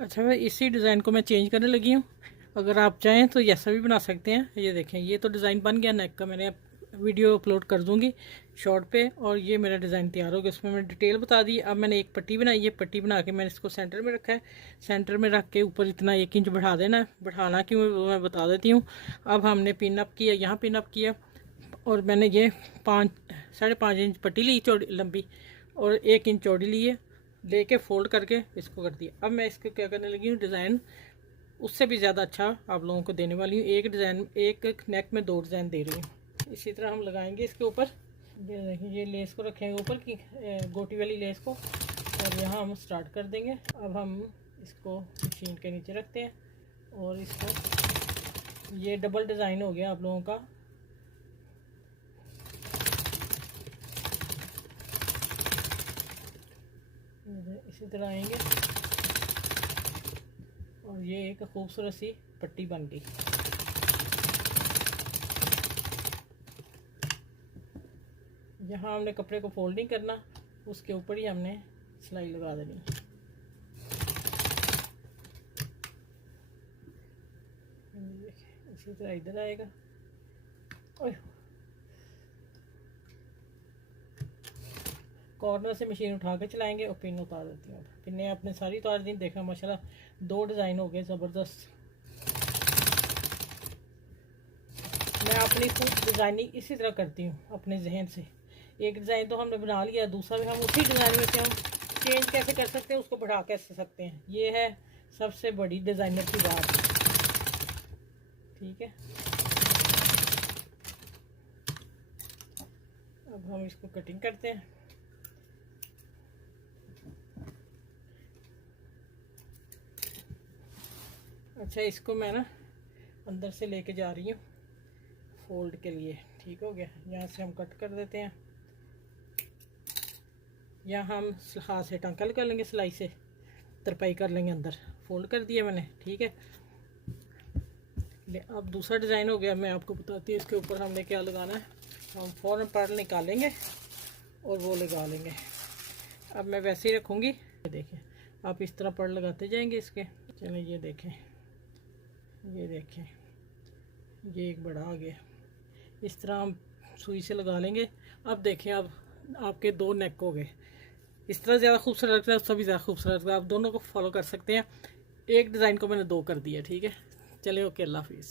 अच्छा मैं इसी डिज़ाइन को मैं चेंज करने लगी हूँ। अगर आप चाहें तो ऐसा भी बना सकते हैं। ये देखें, ये तो डिज़ाइन बन गया नेक का। मैंने वीडियो अपलोड कर दूँगी शॉर्ट पे, और ये मेरा डिज़ाइन तैयार हो गया। इसमें मैंने डिटेल बता दी। अब मैंने एक पट्टी बनाई है, पट्टी बना के मैंने इसको सेंटर में रखा है। सेंटर में रख के ऊपर इतना 1 इंच बढ़ा देना है। बढ़ाना क्यों वो मैं बता देती हूँ। अब हमने पिन अप किया, यहाँ पिन अप किया, और मैंने ये 5.5 इंच पट्टी ली चौड़ी लंबी, और 1 इंच चौड़ी ली है, लेके फोल्ड करके इसको कर दिया। अब मैं इसको क्या करने लगी हूँ, डिज़ाइन उससे भी ज़्यादा अच्छा आप लोगों को देने वाली हूँ। एक डिज़ाइन, एक नेक में 2 डिज़ाइन दे रही हूँ। इसी तरह हम लगाएंगे इसके ऊपर। ये देखिए, ये लेस को रखेंगे ऊपर की गोटी वाली लेस को, और यहाँ हम स्टार्ट कर देंगे। अब हम इसको मशीन के नीचे रखते हैं, और इसको, ये डबल डिज़ाइन हो गया आप लोगों का। इसी तरह आएंगे, और ये एक खूबसूरत सी पट्टी बन गई। यहाँ हमने कपड़े को फोल्ड नहीं करना, उसके ऊपर ही हमने सिलाई लगा देनी। इसी तरह इधर आएगा। कॉर्नर से मशीन उठा के चलाएंगे, और पिन उतार देती हूँ। पिन्ने आपने सारी उतार दी। देखा माशाल्लाह 2 डिज़ाइन हो गए ज़बरदस्त। मैं अपनी खुद डिज़ाइनिंग इसी तरह करती हूँ अपने जहन से। एक डिज़ाइन तो हमने बना लिया, दूसरा भी हम उसी डिज़ाइन में से हम चेंज कैसे कर सकते हैं, उसको बढ़ा कैसे सकते हैं। ये है सबसे बड़ी डिज़ाइनर की बात। ठीक है, अब हम इसको कटिंग करते हैं। अच्छा, इसको मैं ना अंदर से लेके जा रही हूँ फोल्ड के लिए। ठीक हो गया, यहाँ से हम कट कर देते हैं। यहाँ हम हाथ से टांका लगा लेंगे, सिलाई से तरपाई कर लेंगे। अंदर फोल्ड कर दिया मैंने। ठीक है, अब दूसरा डिज़ाइन हो गया। मैं आपको बताती हूँ इसके ऊपर हमने क्या लगाना है। हम फ़ौरन पर्ल निकालेंगे और वो लगा लेंगे। अब मैं वैसे ही रखूँगी। देखें, आप इस तरह पर्ल लगाते जाएंगे इसके। चलें, ये देखें, ये देखें, ये एक बड़ा आ गया। इस तरह हम सुई से लगा लेंगे। अब देखें, अब आपके 2 नेक हो गए। इस तरह ज़्यादा खूबसूरत लगता है, सभी ज़्यादा खूबसूरत लगता है। आप दोनों को फॉलो कर सकते हैं। एक डिज़ाइन को मैंने 2 कर दिया। ठीक है, चलिए, ओके, अल्लाह हाफिज़।